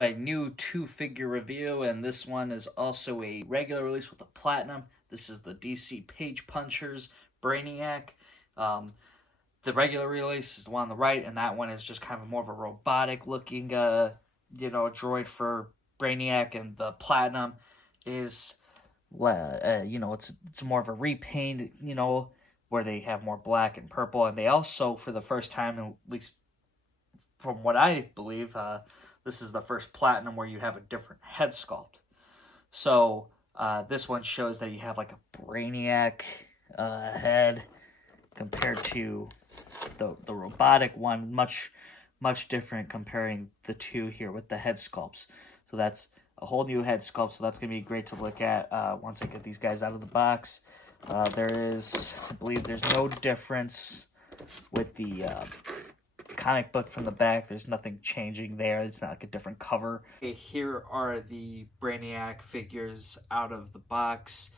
A new two-figure review, and this one is also a regular release with a platinum. This is the DC Page Punchers Brainiac. Um, the regular release is the one on the right, and that one is just kind of more of a robotic-looking, droid for Brainiac, and the platinum is, it's more of a repaint, where they have more black and purple, and they also, for the first time, at least from what I believe, this is the first platinum where you have a different head sculpt. So this one shows that you have like a Brainiac head compared to the robotic one, much different comparing the two here with the head sculpts. So that's a whole new head sculpt, so that's going to be great to look at once I get these guys out of the box. I believe there's no difference with the comic book from the back. There's nothing changing there. It's not like a different cover. Okay, here are the Brainiac figures out of the box.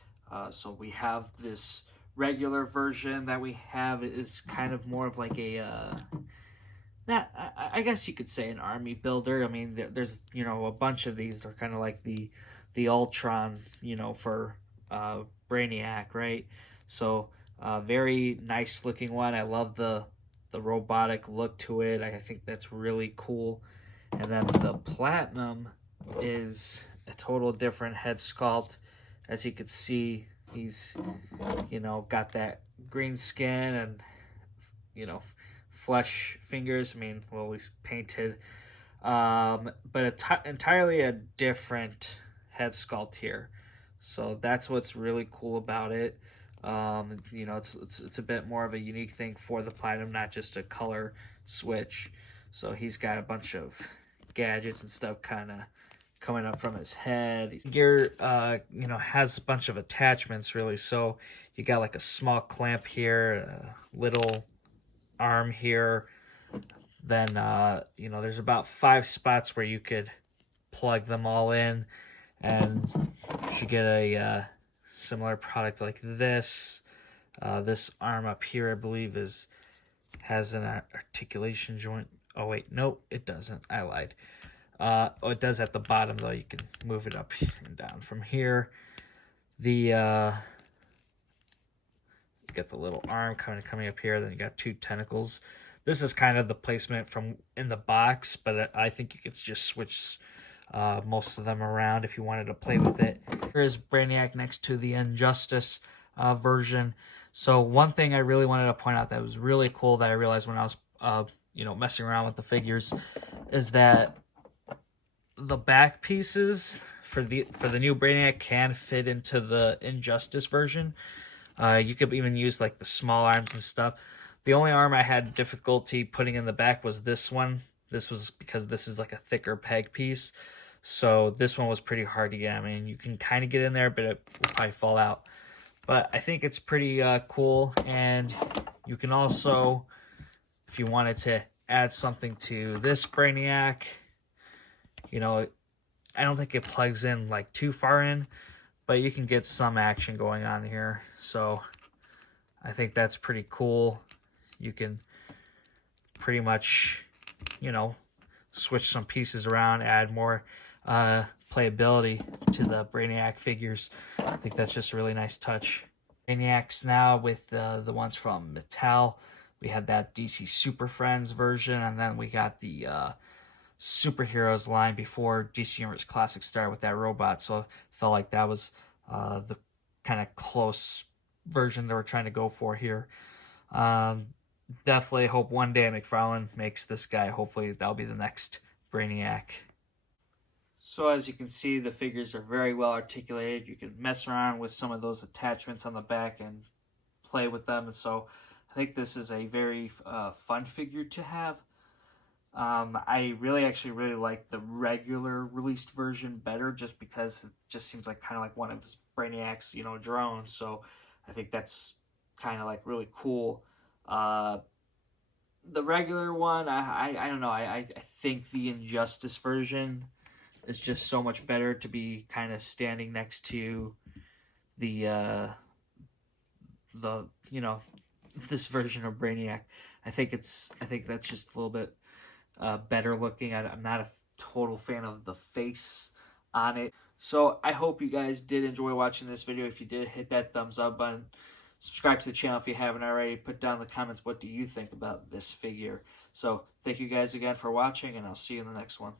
So we have this regular version that we have is kind of more of like a I guess you could say an army builder. I mean, there's a bunch of these. They're kind of like the Ultron, for Brainiac, right? So very nice looking one. I love the robotic look to it. I think that's really cool. And then the platinum is a total different head sculpt. As you can see, he's got that green skin and flesh fingers. I mean, well, he's painted, but entirely a different head sculpt here. So that's what's really cool about it. It's a bit more of a unique thing for the platinum, not just a color switch. So he's got a bunch of gadgets and stuff kind of coming up from his head. Gear, has a bunch of attachments really. So you got like a small clamp here, a little arm here. Then, there's about 5 spots where you could plug them all in, and you should get a similar product like this. This arm up here, I believe, has an articulation joint. Oh wait, nope, it doesn't. I lied. It does at the bottom though. You can move it up and down from here. You got the little arm coming up here. Then you got 2 tentacles. This is kind of the placement from in the box, but I think you could just switch most of them around if you wanted to play with it. Here's Brainiac next to the Injustice version. So one thing I really wanted to point out that was really cool that I realized when I was messing around with the figures is that the back pieces for the new Brainiac can fit into the Injustice version. You could even use like the small arms and stuff. The only arm I had difficulty putting in the back was this one. This was because this is like a thicker peg piece. So this one was pretty hard to get. I mean, you can kind of get in there, but it will probably fall out. But I think it's pretty cool. And you can also, if you wanted to add something to this Brainiac, I don't think it plugs in like too far in, but you can get some action going on here. So I think that's pretty cool. You can pretty much, switch some pieces around, add more playability to the Brainiac figures. I think that's just a really nice touch. Brainiacs now with the ones from Mattel. We had that DC Super Friends version, and then we got the superheroes line before DC Universe Classic started with that robot. So I felt like that was the kind of close version they were trying to go for here. Definitely hope one day McFarlane makes this guy. Hopefully that'll be the next Brainiac. So as you can see, the figures are very well articulated. You can mess around with some of those attachments on the back and play with them. And so I think this is a very fun figure to have. I really like the regular released version better, just because it just seems like kind of like one of his Brainiac's, drones. So I think that's kind of like really cool. The regular one, I don't know. I think the Injustice version is just so much better to be kind of standing next to the this version of Brainiac. I think that's just a little bit better looking. I'm not a total fan of the face on it. So I hope you guys did enjoy watching this video. If you did, hit that thumbs up button. Subscribe to the channel if you haven't already. Put down in the comments what do you think about this figure. So thank you guys again for watching, and I'll see you in the next one.